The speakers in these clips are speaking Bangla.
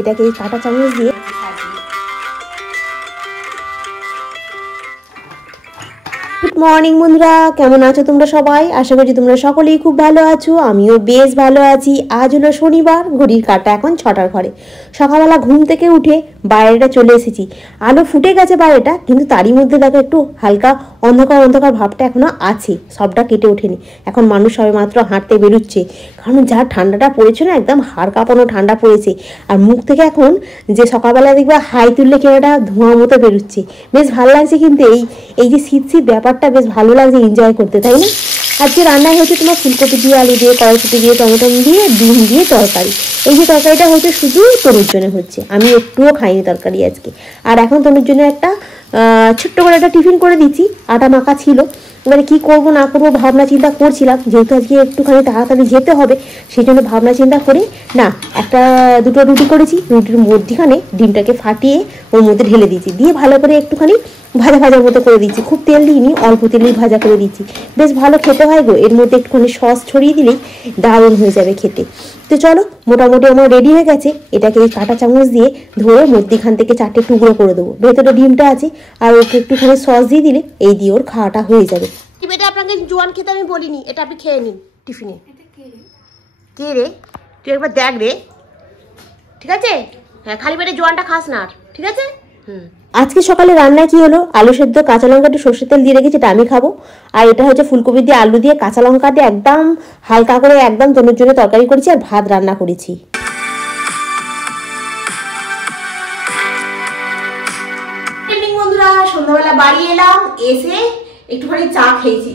এটাকে এই কাঁটা চামচ দিয়ে গুড মর্নিং বন্ধুরা, কেমন আছো তোমরা সবাই? আশা করছি তোমরা সকলেই খুব ভালো আছো। আমিও বেশ ভালো আছি। আজ হলো শনিবার, ঘড়ির কাঁটা এখন 6টার ঘরে। সকালবেলা ঘুম থেকে উঠে বাইরেটা চলে এসেছি। আলো ফুটে গেছে বাইরেটা, কিন্তু তারই মধ্যে দেখো একটু হালকা অন্ধকার অন্ধকার ভাবটা এখনো আছে, সবটা কেটে ওঠেনি। এখন মানুষ সবে মাত্র হাঁটতে বেরোচ্ছে, কারণ যা ঠান্ডাটা পড়েছে না, একদম হাড় কাঁপানো ঠান্ডা পড়েছে। আর মুখ থেকে এখন যে সকালবেলা দেখবে হাই তুললে কেনাটা ধোঁয়া মতো বেরোচ্ছে, বেশ ভালো লাগছে। কিন্তু এই যে শীত শীত ব্যাপারটা বেশ ভালো লাগছে এনজয় করতে, তাই না? আজকে রান্নায় হচ্ছে তোমার ফুলকপি দিয়ে, আলু দিয়ে, কড়াইশুঁটি দিয়ে, টমেটো দিয়ে, ডিম দিয়ে তরকারি। এই যে তরকারিটা হচ্ছে শুধু তনুর জন্য হচ্ছে, আমি একটুও খাইনি তরকারি আজকে। আর এখন তনুর জন্য একটা ছোট্ট করে একটা টিফিন করে দিচ্ছি, আটা মাখা ছিল। এবারে কী করবো না করবো ভাবনা চিন্তা করছিলাম, যেহেতু আজকে একটুখানি তাড়াতাড়ি যেতে হবে, সেই জন্য ভাবনা চিন্তা করে না দুটো রুটি করেছি। রুটির মধ্যিখানে ডিমটাকে ফাটিয়ে ওর মধ্যে ঢেলে দিয়েছি, দিয়ে ভালো করে একটুখানি ভাজা ভাজার মতো করে দিচ্ছি। খুব তেল দিইনি, অল্প তেলেই ভাজা করে দিচ্ছি। বেশ ভালো খেতে হয় গো, এর মধ্যে একটুখানি সস ছড়িয়ে দিলেই দারুণ হয়ে যাবে খেতে। তো চলো, মোটামুটি আমার রেডি হয়ে গেছে। এটাকে এই কাঁটা চামচ দিয়ে ধরে মধ্যিখান থেকে 4টে টুকরো করে দেবো। ভেতরে ডিমটা আছে, আর ওকে একটুখানি সস দিয়ে দিলে এই দিয়ে ওর খাওয়াটা হয়ে যাবে। এটা আপনাকে জোয়ান খেতে আমি বলিনি, এটা আপনি খেয়ে নিন টিফিনে। কে রে? তুই একবার দেখ রে, ঠিক আছে? হ্যাঁ, খালি পেটে জোয়ানটা খাস না আর, ঠিক আছে? আজকে সকালে রান্নায় কি হলো, আলু সেদ্ধ, কাঁচা লঙ্কা, একটু সর্ষের তেল দিয়ে রেখেছি, এটা আমি খাবো। আর এটা হচ্ছে ফুলকপি দিয়ে, আলু দিয়ে, কাঁচা লঙ্কা দিয়ে একদম হালকা করে একদম তনুর জন্য তরকারি করেছি, আর ভাত রান্না করেছি। বন্ধুরা, সন্ধ্যাবেলা বাড়ি এলাম, এসে একটুখানি চা খেয়েছি।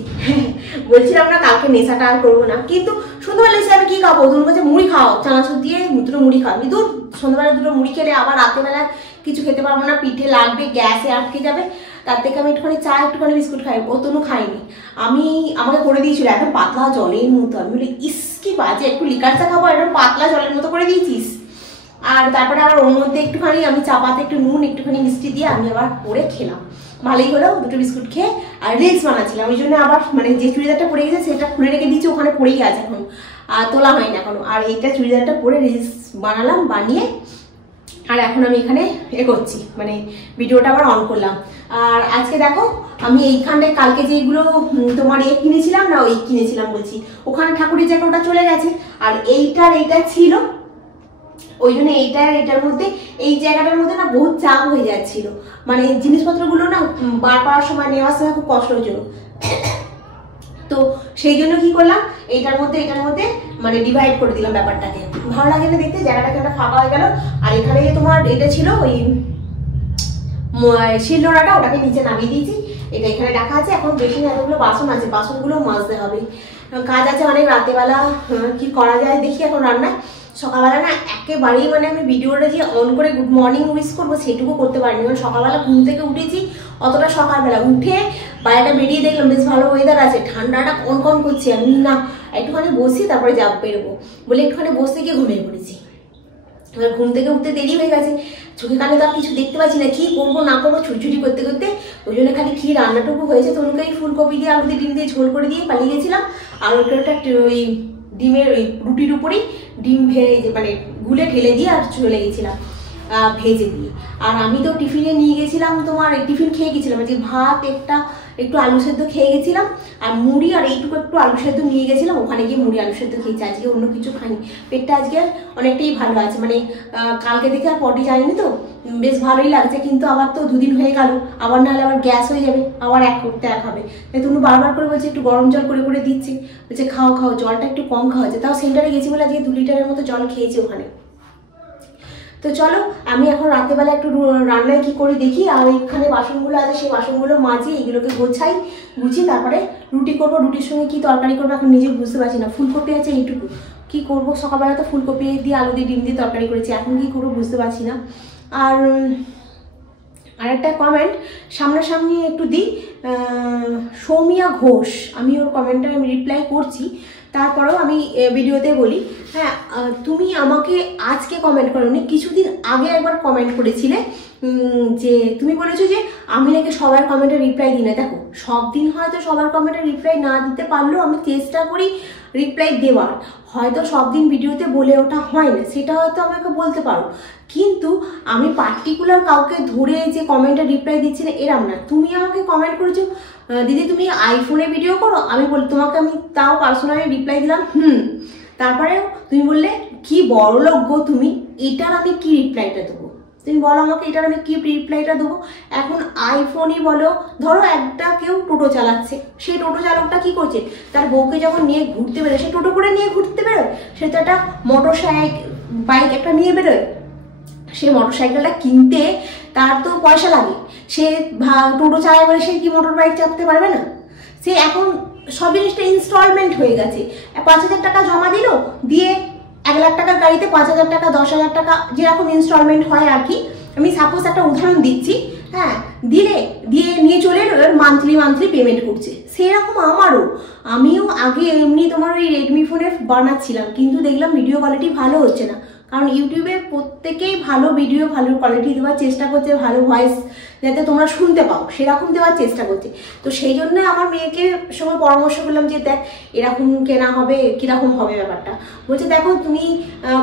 বলছিলাম না কালকে নেশাটা আর করবো না, কিন্তু সন্ধ্যাবেলা এসে আমি কি খাবো? ধরুন বলছে মুড়ি খাও, চানাচুর দিয়ে দুটো মুড়ি খাও। কিন্তু সন্ধ্যাবেলা দুটো মুড়ি খেলে আবার রাতেবেলা কিছু খেতে পারবো না, পিঠে লাগবে, গ্যাসে আটকে যাবে। তার থেকে আমি একটুখানি চা, একটুখানি বিস্কুট খাই। ও তনু খাইনি, আমাকে করে দিয়েছিল একদম পাতলা জলের মতো। আমি বলি ইস কি বাজে, একটু লিকার চা খাবো, একদম পাতলা জলের মতো করে দিয়েছিস। আর তারপরে আবার ওর মধ্যে একটুখানি আমি চা পাতে একটু নুন, একটুখানি মিষ্টি দিয়ে আমি আবার করে খেলাম। ভালোই হলো, দুটো বিস্কুট খেয়ে। আর রিলস বানাচ্ছিলাম, ওই জন্য আবার মানে যে চুড়িদারটা পরে গেছে সেটা খুলে রেখে দিয়েছি, ওখানে পরেই আছে এখন, আর তোলা হয়নি এখনো। আর এইটা চুড়িদারটা পরে রিলস বানালাম, বানিয়ে আর এখন আমি এখানে করছি, মানে ভিডিওটা আবার অন করলাম। আর আজকে দেখো আমি এইখানটায় কালকে যেগুলো তোমার কিনেছিলাম না, ওই কিনেছিলাম বলছি, ওখানে ঠাকুরের জায়গা ওটা চলে গেছে। আর এইটা ছিল, ওই জন্য এইটার মধ্যে, এই জায়গাটার মধ্যে না বহুত চাপ হয়ে যাচ্ছিল, মানে জিনিসপত্রগুলো না বার পাওয়ার সময়, নেওয়ার সময় খুব কষ্ট হচ্ছিল। তো সেই জন্য কি করলাম, এটার মধ্যে মানে ডিভাইড করে দিলাম ব্যাপারটাকে। ভালো লাগে না দেখতে, জায়গাটাকে একটা ফাঁকা হয়ে গেল। আর এখানে তোমার এটা ছিল ওই শিলনোড়াটা, ওটাকে নিচে নামিয়ে দিয়েছি, এটা এখানে রাখা আছে। এখন বেশি এতগুলো বাসন আছে, বাসনগুলো মাজতে হবে, কাজ আছে অনেক। রাতেবেলা কি করা যায় দেখি এখন রান্নায়। সকালবেলা না একেবারেই মানে আমি ভিডিওটা যে অন করে গুড মর্নিং উইশ করবো সেটুকু করতে পারিনি, কারণ সকালবেলা ঘুম থেকে উঠেছি অতটা, সকালবেলা উঠে বাইরেটা বেরিয়ে দেখলাম বেশ ভালো ওয়েদার আছে, ঠান্ডাটা কন করছে। আমি না একটুখানি বসি, তারপরে যাব বেরোবো বলে একটুখানি বসতে গিয়ে ঘুমিয়ে পড়েছি। এবার ঘুম থেকে উঠতে দেরি হয়ে গেছে, চোখে কানে তো আর কিছু দেখতে পাচ্ছি না, কি করবো না করবো ছুটছুটি করতে করতে। ওই জন্য খালি কি রান্নাটুকু হয়েছে, তনুকে এই ফুলকপি দিয়ে, আলু দিয়ে, ডিম দিয়ে ঝোল করে দিয়ে পালিয়ে গেছিলাম। আর ওইটা ওই ডিমের ওই রুটির উপরেই ডিম ভেজে মানে গুলে ঢেলে দিয়ে আর চলে গেছিলাম ভেজে দিয়ে। আর আমি তো টিফিনে নিয়ে গেছিলাম তোমার, টিফিন খেয়ে গেছিলাম যে ভাত, একটু আলু সেদ্ধ খেয়ে গেছিলাম, আর মুড়ি, আর এইটুকু একটু আলু সেদ্ধ নিয়ে গেছিলাম। ওখানে গিয়ে মুড়ি আলু সেদ্ধ খেয়েছি, আজকে অন্য কিছু খাইনি। পেটটা আজকে অনেকটাই ভালো আছে, মানে কালকে দেখে আর পটি যায়নি, তো বেশ ভালোই লাগছে। কিন্তু আবার তো দুদিন হয়ে গেল, আবার নাহলে আবার গ্যাস হয়ে যাবে, আবার এক করতে এক হবে। তুমি বারবার করে বলছে একটু গরম জল করে করে দিচ্ছি, বলছে খাও জলটা একটু কম খাওয়া হচ্ছে। তাও সেন্টারে গেছি বলে আজকে 2 লিটারের মতো জল খেয়েছি ওখানে। তো চলো আমি এখন রাতেবেলা একটু রান্নায় কি করি দেখি। আর এখানে বাসনগুলো আছে, সেই বাসনগুলো মাজি, এগুলোকে গুছিয়ে তারপরে রুটি করবো। রুটির সঙ্গে কি তরকারি করবো এখন নিজে বুঝতে পারছি না। ফুলকপি আছে এইটুকু, কি করব? সকালবেলা তো ফুলকপি দিয়ে, আলু দিয়ে, ডিম দিয়ে তরকারি করেছি, এখন কি করবো বুঝতে পারছি না। আর আরেকটা কমেন্ট সামনাসামনি একটু দিই, সৌমিয়া ঘোষ, আমি ওর কমেন্টে আমি রিপ্লাই করছি, তারপরেও আমি ভিডিওতে বলি। হ্যাঁ, তুমি আমাকে আজকে কমেন্ট করোনি, কিছুদিন আগে একবার কমেন্ট করেছিলে, যে তুমি বলেছো যে আমি নাকি সবার কমেন্টে রিপ্লাই দিই না। দেখো, সব দিন হয়তো সবার কমেন্টে রিপ্লাই না দিতে পারলেও আমি চেষ্টা করি রিপ্লাই দেওয়ার। হয়তো সব দিন ভিডিওতে বলে ওঠা হয় না, সেটা হয়তো আমাকে বলতে পারো, কিন্তু আমি পার্টিকুলার কাউকে ধরে যে কমেন্টে রিপ্লাই দিচ্ছি না এরম না। তুমি আমাকে কমেন্ট করেছো দিদি তুমি আইফোনে ভিডিও করো, আমি বলি তোমাকে আমি তাও পার্সোনালি রিপ্লাই দিলাম তারপরেও তুমি বললে কি বড় লোক গো তুমি, এটার আমি কি রিপ্লাইটা দেবো? তুমি বলো আমাকে এটার আমি কি রিপ্লাইটা দেবো? এখন আইফোনই বলো, ধরো একটা কেউ টোটো চালাচ্ছে, সেই টোটো চালকটা কি করছে, তার বউকে যখন নিয়ে ঘুরতে বেরোয়, সে টোটো করে নিয়ে ঘুরতে বেরোয়, সে তো একটা বাইক একটা নিয়ে বেরোয়, সে মোটর সাইকেলটা কিনতে তার তো পয়সা লাগে, সে টোটো চালায় বলে সে কি মোটর বাইক চাপতে পারবে না? সে এখন সব জিনিসটা ইনস্টলমেন্ট হয়ে গেছে। 5,000 টাকা জমা দিল, দিয়ে 1 লাখ টাকার গাড়িতে 5,000 টাকা 10,000 টাকা যেরকম ইনস্টলমেন্ট হয় আর কি, আমি সাপোজ একটা উদাহরণ দিচ্ছি, হ্যাঁ, দিয়ে নিয়ে চলে এলো, মান্থলি পেমেন্ট করছে। সেরকম আমিও আগে এমনি তোমার ওই রেডমি ফোনে বানাচ্ছিলাম, কিন্তু দেখলাম ভিডিও কোয়ালিটি ভালো হচ্ছে না, কারণ ইউটিউবে প্রত্যেকেই ভালো ভিডিও ভালো কোয়ালিটি দেওয়ার চেষ্টা করছে, ভালো ভয়েস যাতে তোমরা শুনতে পাও সেরকম দেওয়ার চেষ্টা করছে। তো সেই জন্য আমার মেয়েকে সময় পরামর্শ করলাম যে দেখ এরকম কেনা হবে, কীরকম হবে ব্যাপারটা। বলছে দেখো তুমি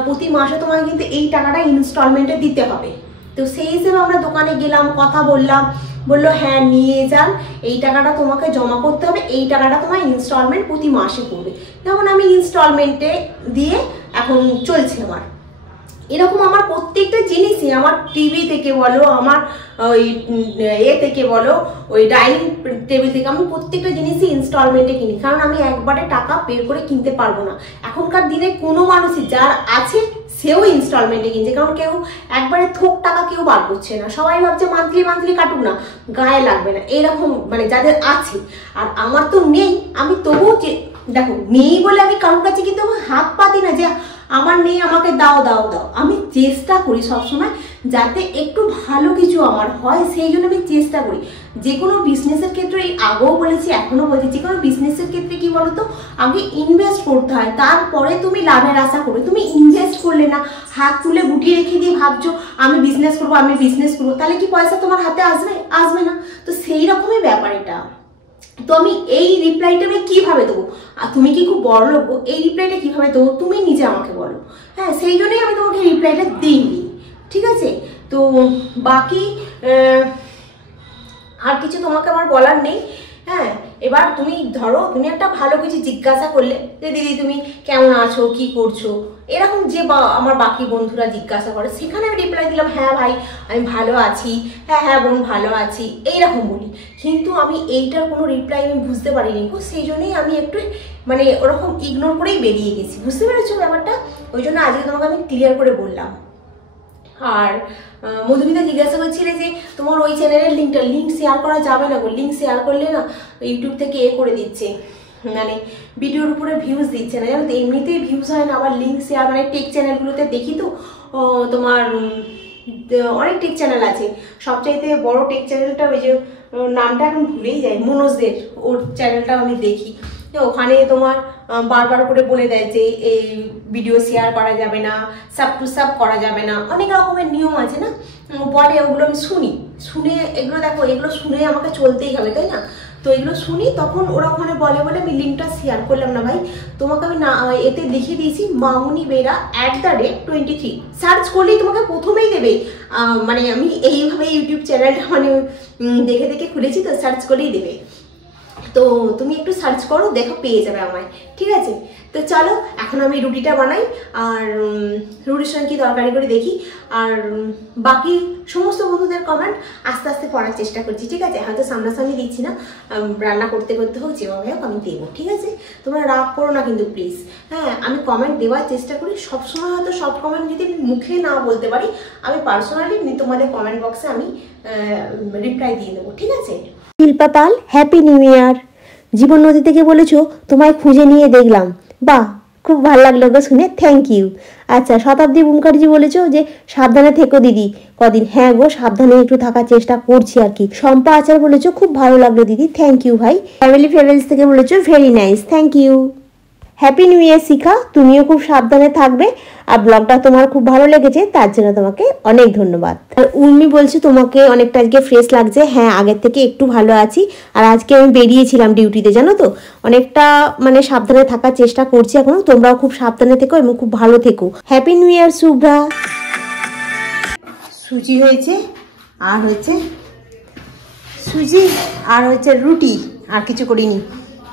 প্রতি মাসে তোমাকে কিন্তু এই টাকাটা ইনস্টলমেন্টে দিতে হবে। তো সেই হিসেবে আমরা দোকানে গেলাম, কথা বললাম, বললো হ্যাঁ নিয়ে যান, এই টাকাটা তোমাকে জমা করতে হবে, এই টাকাটা তোমার ইনস্টলমেন্ট প্রতি মাসে পড়বে। যেমন আমি ইনস্টলমেন্টে দিয়ে এখন চলছে আমার। এরকম আমার প্রত্যেকটা জিনিসই, আমার টিভি থেকে বলো, আমার ওই থেকে বলো, ওই ডাইনিং টেবিল থেকে, আমি প্রত্যেকটা জিনিসই ইনস্টলমেন্টে কিনি, কারণ আমি একবারে টাকা বের করে কিনতে পারবো না। এখনকার দিনে কোনো মানুষই যার আছে সেও ইনস্টলমেন্টে কিনছে, কারণ কেউ একবারে থোক টাকা কেউ বার করছে না, সবাই ভাবছে মান্থলি কাটুক না, গায়ে লাগবে না, এরকম মানে যাদের আছে। আর আমার তো নেই, আমি তবুও দেখো নেই বলে আমি কারোর কাছে কিন্তু হাত পাতি না যে আমার নেই আমাকে দাও। আমি চেষ্টা করি সবসময় যাতে একটু ভালো কিছু আমার হয়, সেই জন্য আমি চেষ্টা করি। যে কোনো বিজনেসের ক্ষেত্রে আগেও বলেছি এখনো বলছি, যে কোনো বিজনেসের ক্ষেত্রে কি বলতো, আগে ইনভেস্ট করতে হয়, তারপরে তুমি লাভের আশা করবে। তুমি ইনভেস্ট করলে না, হাত তুলে গুটিয়ে রেখে দিয়ে ভাবছো আমি বিজনেস করবো, তাহলে কি পয়সা তোমার হাতে আসবে না? তো সেই রকমই ব্যাপার এটা। তো আমি এই রিপ্লাইটা আমি কিভাবে দেবো, আর তুমি কি খুব বড় লোক, এই রিপ্লাইটা কিভাবে দেবো তুমি নিজে আমাকে বলো। হ্যাঁ, সেই জন্যই আমি তোমাকে রিপ্লাইটা দিইনি, ঠিক আছে? তো বাকি আর কিছু তোমাকে আমার বলার নেই। হ্যাঁ, এবার তুমি ধরো তুমি একটা ভালো কিছু জিজ্ঞাসা করলে যে দিদি তুমি কেমন আছো, কি করছো, এরকম যে আমার বাকি বন্ধুরা জিজ্ঞাসা করে, সেখানে আমি রিপ্লাই দিলাম হ্যাঁ ভাই আমি ভালো আছি, হ্যাঁ বোন ভালো আছি, এইরকম বলি। কিন্তু আমি এইটার কোনো রিপ্লাই আমি বুঝতে পারিনি, সেই জন্যই আমি একটু মানে ওরকম ইগনোর করেই বেরিয়ে গেছি, বুঝতে পেরেছো ব্যাপারটা? ওই জন্য আজকে তোমাকে আমি ক্লিয়ার করে বললাম। আর মধুমিতা জিজ্ঞাসা করছিলে যে তোমার ওই চ্যানেলের লিঙ্ক শেয়ার করা যাবে না গো, লিঙ্ক শেয়ার করলে না ইউটিউব থেকে করে দিচ্ছে, মানে ভিডিওর উপরে ভিউজ দিচ্ছে না, জানো তো? এমনিতেই ভিউজ হয় না, আবার লিঙ্ক শেয়ার, মানে টেক চ্যানেলগুলোতে দেখি তো তোমার অনেক টেক চ্যানেল আছে, সবচাইতে বড় টেক চ্যানেলটা ওই যে নামটা এখন ভুলেই যায়, মনোজদের, ওর চ্যানেলটা আমি দেখি, ওখানে তোমার বারবার করে বলে দেয় যে এই ভিডিও শেয়ার করা যাবে না, সাব করা যাবে না, অনেক রকমের নিয়ম আছে না, বলে ওগুলো আমি শুনে এগুলো দেখো, এগুলো শুনে আমাকে চলতেই হবে, তাই না? তো এগুলো শুনি, তখন ওরা ওখানে বলে আমি লিঙ্কটা শেয়ার করলাম না ভাই, তোমাকে আমি না এতে লিখে দিয়েছি মামুনি বেরা @23 সার্চ করলেই তোমাকে প্রথমেই দেবে। মানে আমি এইভাবে ইউটিউব চ্যানেলটা মানে দেখে খুলেছি, তো সার্চ করলেই দেবে, তো তুমি একটু সার্চ করো, দেখো পেয়ে যাবে আমায়, ঠিক আছে? তো চলো এখন আমি রুটিটা বানাই, আর রুটির সঙ্গে কি তরকারি করে দেখি, আর বাকি সমস্ত বন্ধুদের কমেন্ট আস্তে আস্তে পড়ার চেষ্টা করছি, ঠিক আছে? হয়তো সামনাসামনি দিচ্ছি না, রান্না করতে হোক যেভাবে হোক আমি দেবো, ঠিক আছে? তোমরা রাগ করো না কিন্তু প্লিজ। হ্যাঁ, আমি কমেন্ট দেওয়ার চেষ্টা করি সবসময়, হয়তো সব কমেন্ট যদি আমি মুখে না বলতে পারি, আমি পার্সোনালি তোমাদের কমেন্ট বক্সে আমি রিপ্লাই দিয়ে দেবো, ঠিক আছে? শিল্পা পাল, হ্যাপি নিউ ইয়ার। জীবন নদী থেকে বলেছো তোমায় খুঁজে নিয়ে দেখলাম, বাহ খুব ভালো লাগলো গো শুনে, থ্যাংক ইউ। আচ্ছা, শতাব্দী মুখার্জি বলেছো যে সাবধানে থেকো দিদি কদিন, হ্যাঁ গো সাবধানে একটু থাকার চেষ্টা করছি আর কি। শম্পা আচার বলেছো খুব ভালো লাগলো দিদি, থ্যাংক ইউ ভাই। ফ্যামিলি ফেভারিটস থেকে বলেছো very nice, thank you. Happy new year Shikha, তুমিও খুব সাবধানে থাকবে। আর ব্লগটা তোমার খুব ভালো লেগেছে, তার জন্য তোমাকে অনেক ধন্যবাদ। আর উর্মি বলছে তোমাকে অনেকটা আজকে ফ্রেশ লাগছে। হ্যাঁ, আগের থেকে একটু ভালো আছি। আর আজকে আমি বেরিয়েছিলাম ডিউটিতে, জানো তো, অনেকটা মানে সাবধানে থাকার চেষ্টা করছি এখনো। তোমরাও খুব সাবধানে থেকো এবং খুব ভালো থেকো। হ্যাপি নিউ ইয়ার শুভ্রা। সুজি হয়েছে, আর হচ্ছে সুজি, আর হচ্ছে রুটি, আর কিছু করিনি।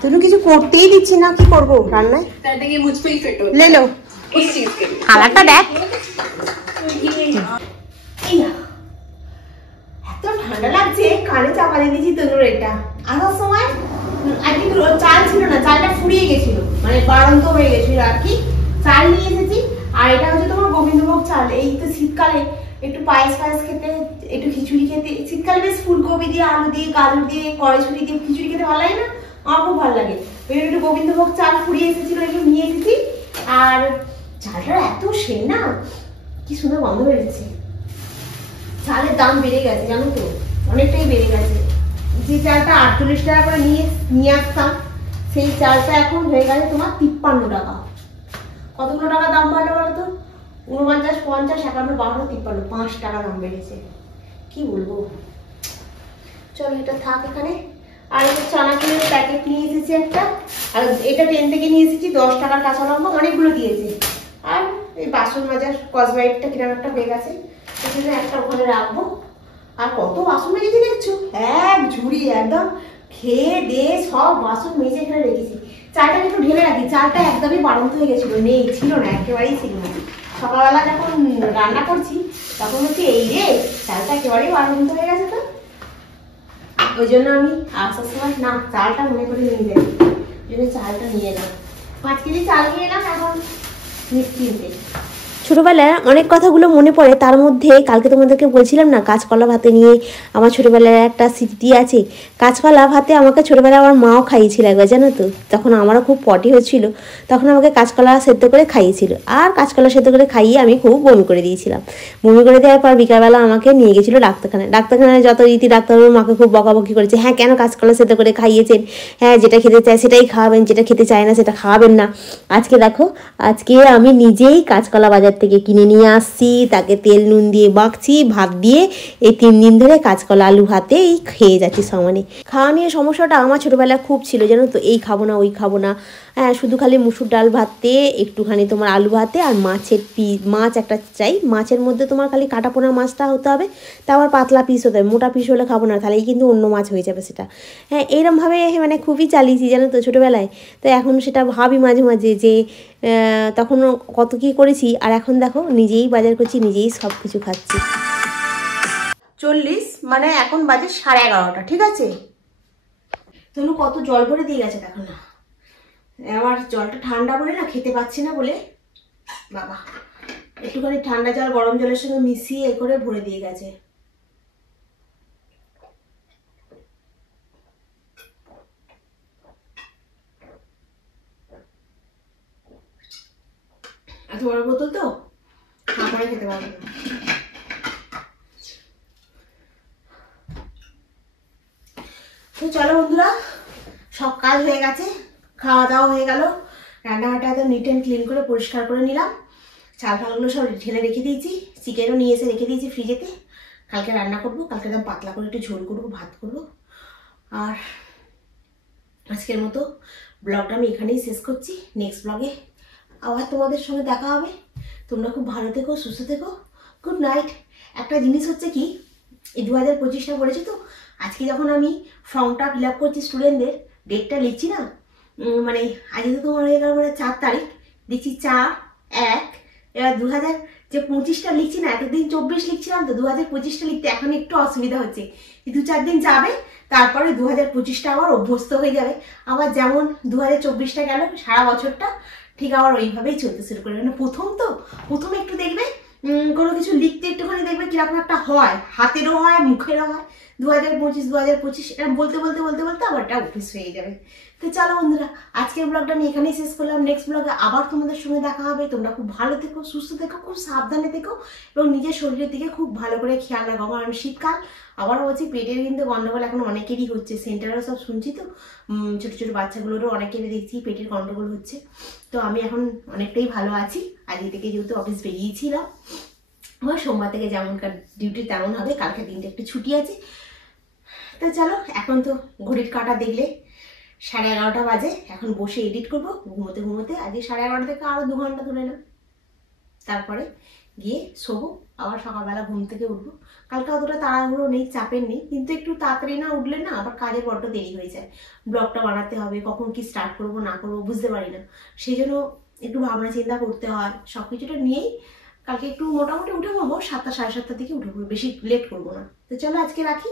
তুমি কিছু করতেই দিচ্ছি না, কি করবো রান্নায়? লে লো, কালারটা দেখ। এত ঠান্ডা লাগছে, কানে চাপা দিয়ে দিয়েছি তনুর। এটা আসার সময় আজকে চাল ছিল না, চালটা ফুরিয়ে গেছিল, মানে বাড়ন্ত হয়ে গেছিল আর কি। চাল নিয়ে এসেছি, আর এটা হচ্ছে তোমার গোবিন্দভোগ চাল। এই তো শীতকালে একটু পায়েস পায়েস খেতে, একটু খিচুড়ি খেতে, শীতকালে বেশ ফুলকপি দিয়ে, আলু দিয়ে, গাজর দিয়ে, কড়াইশুঁটি দিয়ে খিচুড়ি খেতে ভালো লাগে না? আমার খুব ভালো লাগে। ওই একটু গোবিন্দভোগ চাল ফুরিয়ে এসেছিল, একটু নিয়ে এসেছি। আর চালটা এত সেন না, কি সুন্দর গন্ধ বেরোচ্ছে। চালের দাম বেড়ে গেছে জানো তো, অনেকটাই বেড়ে গেছে। যে চালটা 48 টাকা করে নিয়ে আসতাম, সেই চালটা এখন হয়ে গেছে তোমার 53 টাকা। কতগুলো টাকা দাম বাড়লো বলো তো? 49, 50, 51, 52, 53, 5 টাকা দাম বেড়েছে। কি বলবো, চলো এটা থাক এখানে। আর একটা চানাচুরের প্যাকেট নিয়ে এসেছি একটা, আর এটা 10 থেকে নিয়ে এসেছি। 10 টাকার কাঁচা লঙ্কা অনেকগুলো দিয়েছে। আর এই বাসন মাজার কসবাইটটা কিরকম একটা বেগ আছে, সেখানে একটা ওখানে রাখবো। আর কত বাসন মেজেছি দেখছো, এক ঝুড়ি একদম খেয়ে দিয়ে সব বাসন মেজে এখানে রেখেছি। চালটা একটু ঢেলে রাখি, চালটা একদমই বাড়ন্ত হয়ে গেছিল, নেই, ছিল না, একেবারেই ছিল না। সকালবেলা যখন রান্না করছি তখন হচ্ছে এই রে, চালটা একেবারেই বাড়ন্ত হয়ে গেছে। তো ওই জন্য আমি আসার সময় না চালটা মনে করে নিয়ে যাই, ওই জন্য চালটা নিয়ে এলাম। 5 কেজি চাল নিয়ে এলাম, এখন নিশ্চিন্তে। ছোটোবেলায় অনেক কথাগুলো মনে পড়ে। তার মধ্যে কালকে তোমাদেরকে বলছিলাম না, কাঁচকলা ভাতে নিয়ে আমার ছোটোবেলার একটা স্মৃতি আছে। কাঁচকলা ভাতে আমাকে ছোটোবেলায় আমার মাও খাইয়েছিল একবার, জানো তো। তখন আমারও খুব পটি হচ্ছিল, তখন আমাকে কাঁচকলা সেদ্ধ করে খাইয়েছিল। আর কাঁচকলা সেদ্ধ করে খাইয়ে আমি খুব বমি করে দিয়েছিলাম। বমি করে দেওয়ার পর বিকালবেলা আমাকে নিয়ে গেছিলো ডাক্তারখানায়। ডাক্তারখানায় যত রীতি, ডাক্তারবাবু মাকে খুব বকাবকি করেছে। হ্যাঁ, কেন কাঁচকলা সেদ্ধ করে খাইয়েছেন? হ্যাঁ, যেটা খেতে চায় সেটাই খাওয়াবেন, যেটা খেতে চায় না সেটা খাওয়াবেন না। আজকে দেখো, আজকে আমি নিজেই কাঁচকলা বাজার থেকে কিনে নিয়ে আসছি, তাকে তেল নুন দিয়ে মাখছি, ভাত দিয়ে এই 3 দিন ধরে কাঁচকলা আলু ভাতে এই খেয়ে যাচ্ছি সমানে। খাওয়া নিয়ে সমস্যাটা আমার ছোটোবেলায় খুব ছিল, জানো তো। এই খাবো না, ওই খাবো না, হ্যাঁ, শুধু খালি মুসুর ডাল ভাতে, একটুখানি তোমার আলু ভাতে, আর মাছ একটা চাই। মাছের মধ্যে তোমার খালি কাটা পোনা মাছটা হতে হবে, তা আবার পাতলা পিস হতে হবে, মোটা পিস হলে খাবো না, তাহলেই কিন্তু অন্য মাছ হয়ে যাবে সেটা। হ্যাঁ, এইরকমভাবে মানে খুবই চালিয়েছি, জানো তো, ছোটোবেলায়। তো এখন সেটা ভাবি মাঝে মাঝে যে তখন কত কী করেছি, আর এখন দেখো নিজেই বাজার করছি, নিজেই সব কিছু খাচ্ছি। 40, মানে এখন বাজে 11:30, ঠিক আছে? তনু কত জল ভরে দিয়ে গেছে দেখো না। আমার জলটা ঠান্ডা বলে না খেতে পাচ্ছি না বলে বাবা একটুখানি ঠান্ডা জল গরম জলের সঙ্গে মিশিয়ে এ করে ভরে দিয়ে গেছে। এত বড় বোতল তো না করে খেতে পারবো না। তো চলো বন্ধুরা, সব কাজ হয়ে গেছে, খাওয়া দাওয়া হয়ে গেল, রান্নাঘাটা একদম নিট অ্যান্ড ক্লিন করে পরিষ্কার করে নিলাম। চাল ফালগুলো সব ঢেলে রেখে দিয়েছি, চিকেনও নিয়ে এসে রেখে দিয়েছি ফ্রিজেতে। কালকে রান্না করবো, কালকে একদম পাতলা করে একটু ঝোল করবো, ভাত করবো। আর আজকের মতো ব্লগটা আমি এখানেই শেষ করছি। নেক্সট ব্লগে আবার তোমাদের সঙ্গে দেখা হবে। তোমরা খুব ভালো থেকো, সুস্থ থেকো, গুড নাইট। একটা জিনিস হচ্ছে কি, এই 2025টা পড়েছে তো, আজকে যখন আমি ফর্মটা ফিল আপ করছি স্টুডেন্টদের, ডেটটা লিখছি না, মানে আজকে তো তোমার হয়ে গেল মানে 4 তারিখ, দেখছি 4/1। এবার 2025টা লিখছি না, এতদিন 24 লিখছিলাম তো, 2025টা লিখতে এখন একটু অসুবিধা হচ্ছে। 2-4 দিন যাবে, তারপরে 2025টা আবার অভ্যস্ত হয়ে যাবে। আবার যেমন 2024টা গেল সারা বছরটা, ঠিক আবার ওইভাবেই চলতে শুরু করবে। মানে প্রথম একটু দেখবে কোনো কিছু লিখতে একটুখানি দেখবে কিরকম একটা হয়, হাতেরও হয়, মুখেরও হয়। 2025 এরকম বলতে বলতে আবার এটা অফিস হয়ে যাবে। তো তো চলো বন্ধুরা, আজকের ব্লগটা আমি এখানেই শেষ করলাম। নেক্সট ব্লগে আবার তোমাদের সঙ্গে দেখা হবে। তোমরা খুব ভালো থেকো, সুস্থ থেকো, খুব সাবধানে থেকো এবং নিজের শরীরের দিকে খুব ভালো করে খেয়াল রাখো। কারণ শীতকাল, আবার বলছি পেটের কিন্তু গন্ডগোল এখন অনেকেরই হচ্ছে, সেন্টারেও সব শুনছি তো, ছোটো ছোটো বাচ্চাগুলোরও অনেকেরই দেখছি পেটের গন্ডগোল হচ্ছে। তো আমি এখন অনেকটাই ভালো আছি। আজকে থেকে যেহেতু অফিস বেরিয়েছিলাম, আমার সোমবার থেকে যেমনকার ডিউটি তেমন হবে, কালকে দিনটা একটু ছুটি আছে। তো চলো, এখন তো ঘড়ির কাঁটা দেখলে 11:30 বাজে। এখন বসে এডিট করবো ঘুমোতে ঘুমোতে। আজকে 11:30 থেকে আরো 2 ঘন্টা ধরে না, তারপরে গিয়ে শোবো। আবার সকালবেলা ঘুম থেকে উঠবো। কালকে অতটা তাড়াহুড়ো নেই, চাপের নেই, কিন্তু একটু তাড়াতাড়ি না উঠলে না আবার কাজের বড্ড দেরি হয়ে যায়। ব্লগটা বানাতে হবে, কখন কি স্টার্ট করবো না করবো বুঝতে পারি না, সেই জন্য একটু ভাবনা চিন্তা করতে হয়। সব কিছুটা নিয়েই কালকে একটু মোটামুটি উঠে পড়বো, 7টা 7:30 দিকে উঠে পড়বো, বেশি লেট করবো না। তো চলো আজকে রাখি।